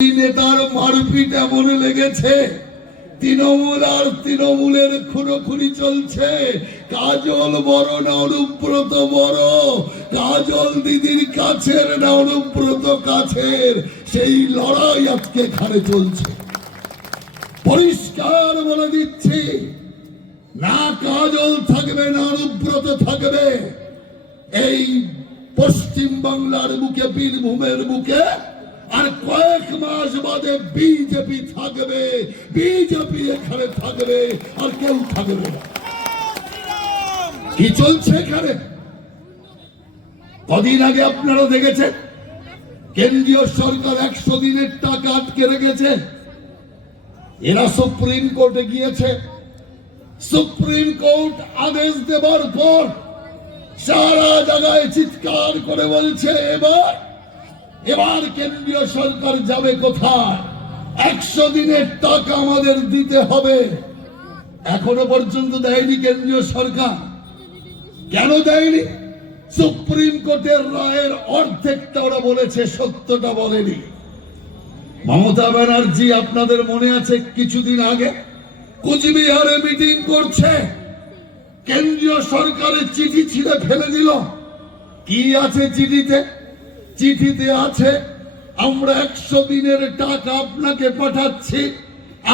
নেতার মারপিট এমন লেগেছে, তৃণমূল আর তৃণমূলের খুনোখুনি চলছে। কাজল বড় না অনুব্রত বড়, কাজল দিদির কাছের না অনুব্রত কাছের, সেই লড়াই আজকে এখানে চলছে। পরিষ্কার বলে দিচ্ছি, না কাজল থাকবে না অনুব্রত থাকবে এই পশ্চিম বাংলার বুকে, বীরভূমের বুকে। আর কয়েক মাস বাদে বিজেপি থাকবে, বিজেপি এখানে থাকবে, আর কেউ থাকবে না। কি চলছে এখানে? কদিন আগে আপনারা দেখেছেন কেন্দ্রীয় সরকার 100 দিনের টাকা আটকে রেখেছে। এরা সুপ্রিম কোর্টে গিয়েছে। সুপ্রিম কোর্ট আদেশ দেবার পর সারা জায়গায় চিৎকার করে বলছে, এবার কেন্দ্রীয় সরকার যাবে কোথায়? 100 দিনের টাকা আমাদের দিতে হবে। এখনো পর্যন্ত দেয়নি কেন্দ্রীয় সরকার। কেন দেয়নি? সুপ্রিম কোর্টের রায়ের অর্ধেকটা ওরা বলেছে, সত্যটা বলেনি। মমতা ব্যানার্জি, আপনাদের মনে আছে কিছুদিন আগে কুচবিহারে মিটিং করছে, কেন্দ্রীয় সরকারের চিঠি ছিঁড়ে ফেলে দিল। কি আছে চিঠিতে? চিঠিতে আছে, আমরা 100 দিনের টাকা আপনাকে পাঠাচ্ছি,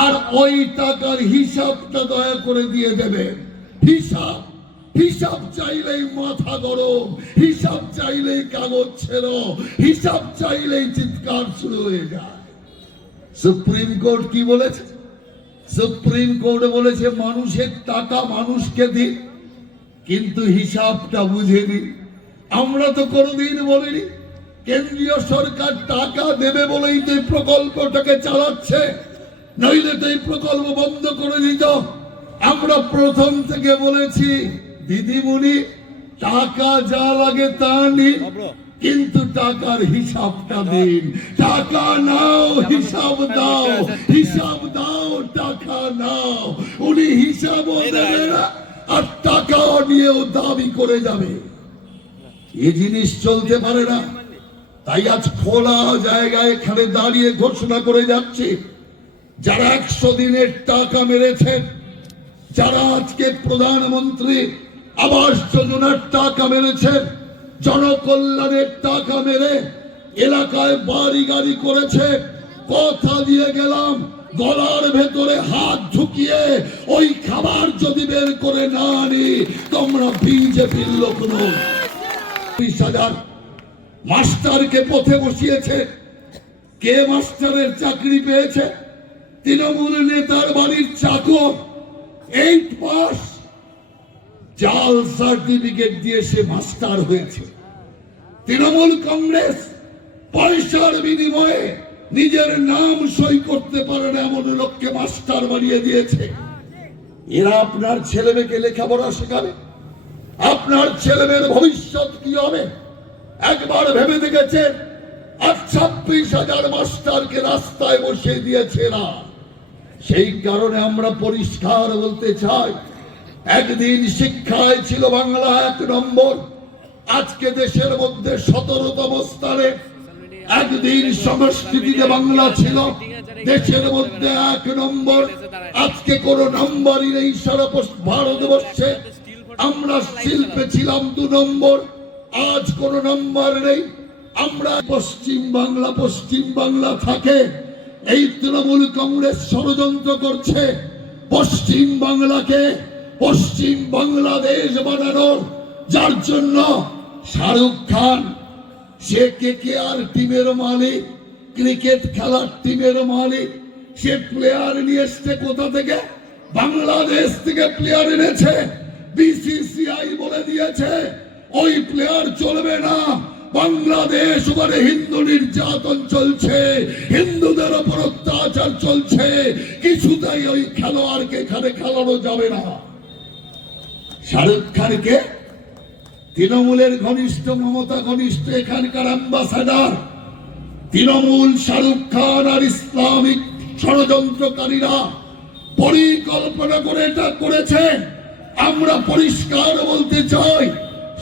আর ওই টাকার হিসাবটা দয়া করে দিয়ে দেবে। হিসাব হিসাব চাইলেই মাথা গরম, হিসাব চাইলেই কাগজ ছেড়ো, হিসাব চাইলেই চিৎকার শুরু হয়ে যায়। সুপ্রিম কোর্ট কি বলেছে? সুপ্রিম কোর্ট বলেছে মানুষের টাকা মানুষকে দিন, কিন্তু হিসাবটা বুঝে নিন। আমরা তো কোনোদিন বলিনি কেন্দ্রীয় সরকার টাকা দেবে বলেই তো এই প্রকল্পটাকে চালাচ্ছে, নইলে তো এই প্রকল্প বন্ধ করে দিত। আমরা প্রথম থেকে বলেছি, দিদিমণি টাকা যা লাগে তা নিন, কিন্তু টাকার হিসাবটা দিন। টাকা নাও, হিসাব দাও, হিসাব দাও, টাকা নাও। উনি হিসাবও দেবে না, আর টাকাও নিয়েও দাবি করে যাবে। এই জিনিস চলতে পারে না। তাই আজ খোলা জায়গায় এখানে দাঁড়িয়ে ঘোষণা করে যাচ্ছে, যারা 100 দিনের টাকা মেরেছেন, যারা আজকে প্রধানমন্ত্রী আবাস যোজনার টাকা মেরেছেন, জনকল্যাণের টাকা মেরে এলাকায় বাড়ি গাড়ি করেছে, কথা দিয়ে গেলাম গলার ভেতরে হাত ঢুকিয়ে ওই খাবার যদি বের করে না আনি, তোমরা বিজেপির লোক নও। 20,000 মাস্টারকে পথে বসিয়েছে। কে মাস্টারের চাকরি পেয়েছে? তৃণমূল নেতার বাড়ির চাকর, 8 পাস, জাল সার্টিফিকেট দিয়ে সে মাস্টার হয়েছে। তৃণমূল কংগ্রেস পয়সার বিনিময়ে নিজের নাম সই করতে পারে না এমন লোককে মাস্টার বানিয়ে দিয়েছে। এরা আপনার ছেলে মেয়েকে লেখাপড়া শেখাবে? আপনার ছেলে মেয়ের ভবিষ্যৎ কি হবে একবার ভেবে দেখেছেন? 26,000 মাস্টারকে রাস্তায় বসিয়ে দিয়েছে এরা। সেই কারণে আমরা পরিষ্কার বলতে চাই, একদিন শিক্ষায় ছিল বাংলা 1 নম্বর, আজকে দেশের মধ্যে 17তম স্থানে। একদিন সংস্কৃতিতে বাংলা ছিল দেশের মধ্যে 1 নম্বর, আজকে কোন নম্বরই নেই সারা ভারতবর্ষে। আমরা শিল্পে ছিলাম 2 নম্বর, আজ কোন নম্বর নেই। আমরা পশ্চিম বাংলা থাকে। এই তৃণমূল কংগ্রেস ষড়যন্ত্র করছে পশ্চিম বাংলাকে পশ্চিম বাংলাদেশ বানানোর, যার জন্য শাহরুখ খান সে KKR টিমের মালিক, ক্রিকেট খেলার টিমের মালিক, সে প্লেয়ার নিয়ে এসছে কোথা থেকে? বাংলাদেশ থেকে প্লেয়ার এনেছে। BCCI বলে দিয়েছে ওই প্লেয়ার চলবে না। বাংলাদেশ ওখানে হিন্দু নির্যাতন চলছে, হিন্দুদের উপর অত্যাচার চলছে, কিছুতেই ওই খেলোয়াড়কে এখানে খেলানো যাবে না। শাহরুখ খানকে তৃণমূলের ঘনিষ্ঠ, মমতা ঘনিষ্ঠ এখানকার অ্যাম্বাসাডার। তৃণমূল, শাহরুখ খান আর ইসলামিক ষড়যন্ত্রকারীরা পরিকল্পনা করে এটা করেছে। আমরা পরিষ্কার বলতে চাই,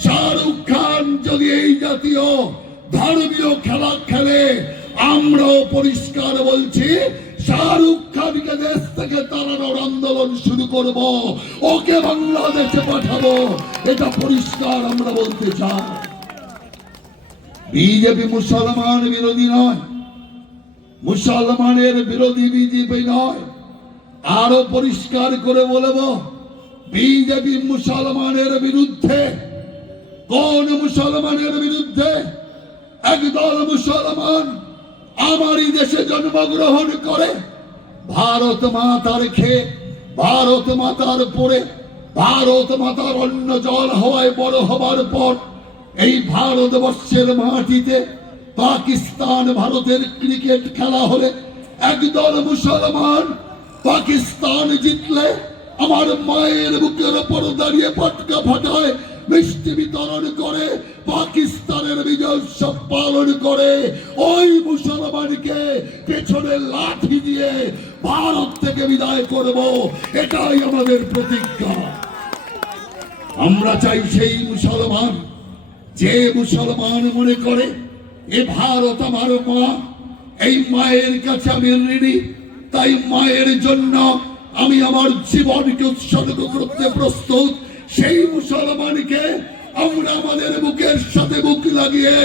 শাহরুখ খান যদি এই জাতীয় ধর্মীয় খেলা খেলে, আমরাও পরিষ্কার বলছি, শাহরুখ খানকে দেশ থেকে তাড়ানোর আন্দোলন শুরু করব, ওকে বাংলাদেশে পাঠাবো, এটা পরিষ্কার আমরা বলতে চাই। বিজেপি মুসলমান বিরোধী নয়, মুসলমানের বিরোধী বিজেপি নয়। আরো পরিষ্কার করে বলবো, বিজেপি মুসলমানের বিরুদ্ধে। কোন মুসলমানের বিরুদ্ধে? একদল মুসলমান আমারই দেশে জন্মগ্রহণ করে, ভারত মাতার খেয়ে, ভারত মাতার পরে, ভারত মাতার অন্ন জল হওয়ায় বড় হবার পর এই ভারতবর্ষের মাটিতে পাকিস্তান ভারতের ক্রিকেট খেলা হলে একদল মুসলমান পাকিস্তান জিতলে আমার মায়ের বুকের উপর দাঁড়িয়ে পটকা ফাটায়, মিষ্টি বিতরণ করে, পাকিস্তানের বিজয় উৎসব পালন করে। ওই মুসলমানকে পেছনে লাঠি দিয়ে ভারত থেকে বিদায় করব, এটাই আমাদের প্রতিজ্ঞা। আমরা চাই সেই মুসলমান, যে মুসলমান মনে করে এ ভারত আমার মা, এই মায়ের কাছে আমি ঋণী, তাই মায়ের জন্য আমি আমার জীবনকে উৎসর্গ করতে প্রস্তুত, সেই মুসলমানকে আমরা আমাদের বুকের সাথে বুক লাগিয়ে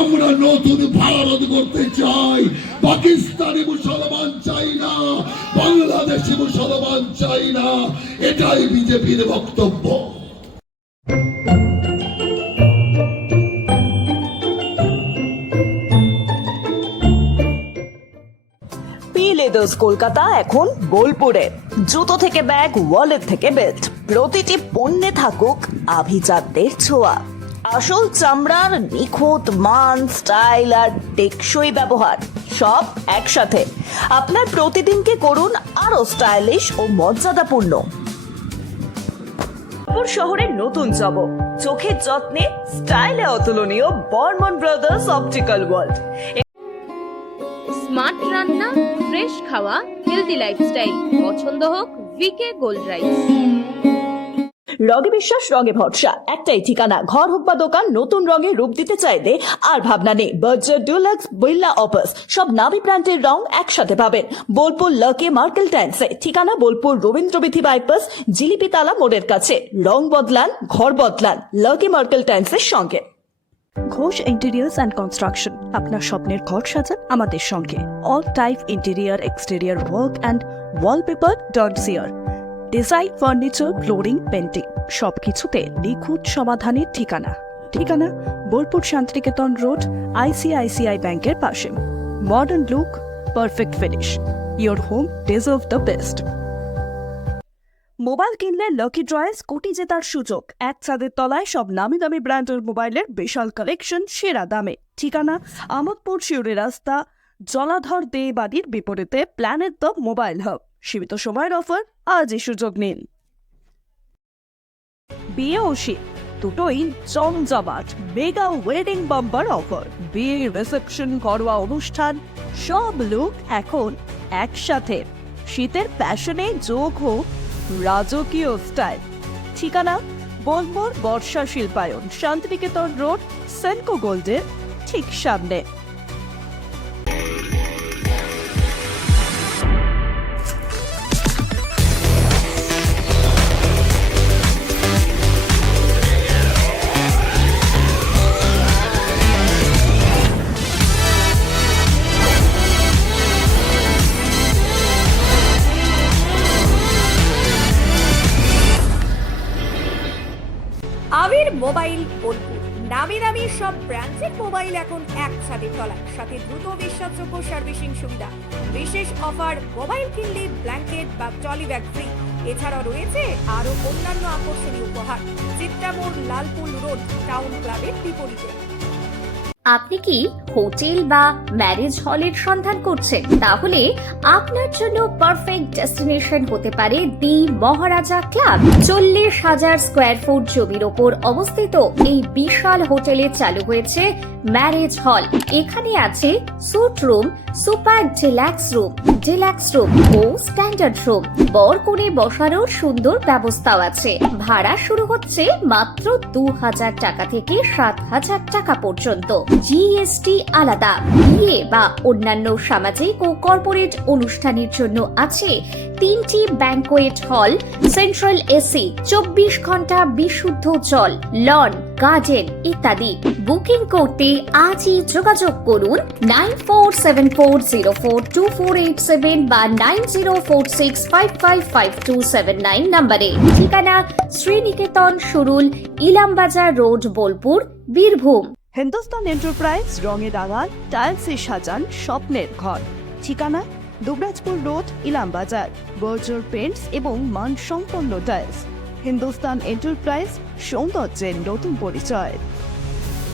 আমরা নতুন ভারত করতে চাই। পাকিস্তানি মুসলমান চাই না, বাংলাদেশি মুসলমান চাই না, এটাই বিজেপির বক্তব্য। লেদার্স কলকাতা এখন বোলপুরে। জুতো থেকে ব্যাগ, ওয়ালেট থেকে বেল্ট, প্রতিটি পণ্যে থাকুক আভিজাতদের ছোঁয়া। আসল চামড়ার নিখুঁত মান, স্টাইল আর টেকসই ব্যবহার সব একসাথে। আপনার প্রতিদিনকে করুন আরো স্টাইলিশ ও মর্যাদাপূর্ণ। শহরের নতুন জব, চোখের যত্নে স্টাইলে অতুলনীয় Barman brothers optical world. Smart রান্না, ফ্রেশ খাওয়া, হেলদি লাইফস্টাইল, পছন্দ হোক ভিকে গোল্ড রাইস। রঙে বিশ্বাস, রঙে ভরসা, একটাই ঠিকানা। ঘর হোক বা দোকান, নতুন রঙে রূপ দিতে চাইলে আর ভাবনা নেই। বার্জার, ডুলাক্স, বিল্লা, অপাস সব নামি ব্র্যান্ডের রং একসাথে পাবেন বোলপুর লাকি মার্কেল টাইন্সে। ঠিকানা বোলপুর রবীন্দ্রবিথি বাইপাস, জিলিপিতালা মোড়ের কাছে। রং বদলান, ঘর বদলান, লাকি মার্কেল টাইন্সের সঙ্গে। ঘোষ ইন্টেরিয়ার্স অ্যান্ড কনস্ট্রাকশন, আপনার স্বপ্নের ঘর সাজান আমাদের সঙ্গে। All type interior, exterior work and wallpaper dot CR. Design, furniture, flooring, painting সবকিছুতে নিখুঁত সমাধানের ঠিকানা। ঠিকানা বোলপুর শান্তিনিকেতন রোড, আইসিআইসিআই ব্যাংকের পাশে। Modern look, perfect finish, your home deserve the best. Mobile কিনলে লাকি ড্রয়ে কোটি জেতার সুযোগ। এক ছাদের তলায় সব নামি দামি ব্র্যান্ডের মোবাইলের বিশাল কালেকশন, সেরা দামে। ঠিকানা আমোদপুর শিউরি রাস্তা, জলাধর দে বাড়ির বিপরীতে, প্ল্যানেট দ্য মোবাইল হাব। সীমিত সময়ের অফার, আজই সুযোগ নিন। বিয়ে ও শীত দুটোই জমজমাট মেগা ওয়েডিং বাম্পার অফার। বিয়ে, রিসেপশন, ঘরোয়া অনুষ্ঠান সব লুক এখন একসাথে। শীতের প্যাশনে যোগ হোক রাজকীয় স্টাইল। ঠিকানা বোলপুর বর্ষা শিল্পায়ন, শান্তিনিকেতন রোড, সেনকো গোল্ডের ঠিক সামনে। আবির মোবাইল বোলপুর, নামি দামি সব ব্র্যান্ডের মোবাইল এখন এক ছাদের তলায়, সাথে দ্রুত বিশ্বাসযোগ্য সার্ভিসিং সুবিধা। বিশেষ অফার, মোবাইল কিনলে ব্ল্যাঙ্কেট বা ট্রলি ব্যাগ ফ্রি। এছাড়াও রয়েছে আরো অন্যান্য আকর্ষণীয় উপহার। চিত্রামোড়, লালপুর রোড, টাউন ক্লাবের বিপরীতে। আপনি কি হোটেল বা ম্যারেজ হলের সন্ধান করছেন? তাহলে আপনার জন্য পারফেক্ট ডেস্টিনেশন হতে পারে দি মহারাজা ক্লাব। 40,000 স্কোয়ার ফুট জমির ওপর অবস্থিত এই বিশাল হোটেলে চালু হয়েছে ম্যারেজ হল। এখানে আছে suite room, super deluxe room ও স্ট্যান্ডার্ড রুম। বর কনে বসারও সুন্দর ব্যবস্থাও আছে। ভাড়া শুরু হচ্ছে মাত্র 2000 টাকা থেকে 7000 টাকা পর্যন্ত। জিএসটি আলাদা। বিয়ে বা অন্যান্য সামাজিক ও কর্পোরেট অনুষ্ঠানের জন্য আছে 3টি ব্যাংকোয়েট হল, সেন্ট্রাল এসি, 24 ঘন্টা বিশুদ্ধ জল, লন, গার্ডেন ইত্যাদি। বুকিং করতে আজই যোগাযোগ করুন 9474042487 বা 9046555279 নম্বরে। ঠিকানা শ্রীনিকেতন সুরুল, ইলামবাজার রোড, বোলপুর, বীরভূম। হিন্দুস্তান এন্টারপ্রাইজ রঙে রাঙান, টাইলসে সাজান স্বপ্নের ঘর। ঠিকানা দুবরাজপুর রোড, ইলামবাজার। বর্জর পেন্টস এবং মানসম্পন্ন টাইলস। হিন্দুস্তান এন্টারপ্রাইজ, সৌন্দর্যের নতুন পরিচয়।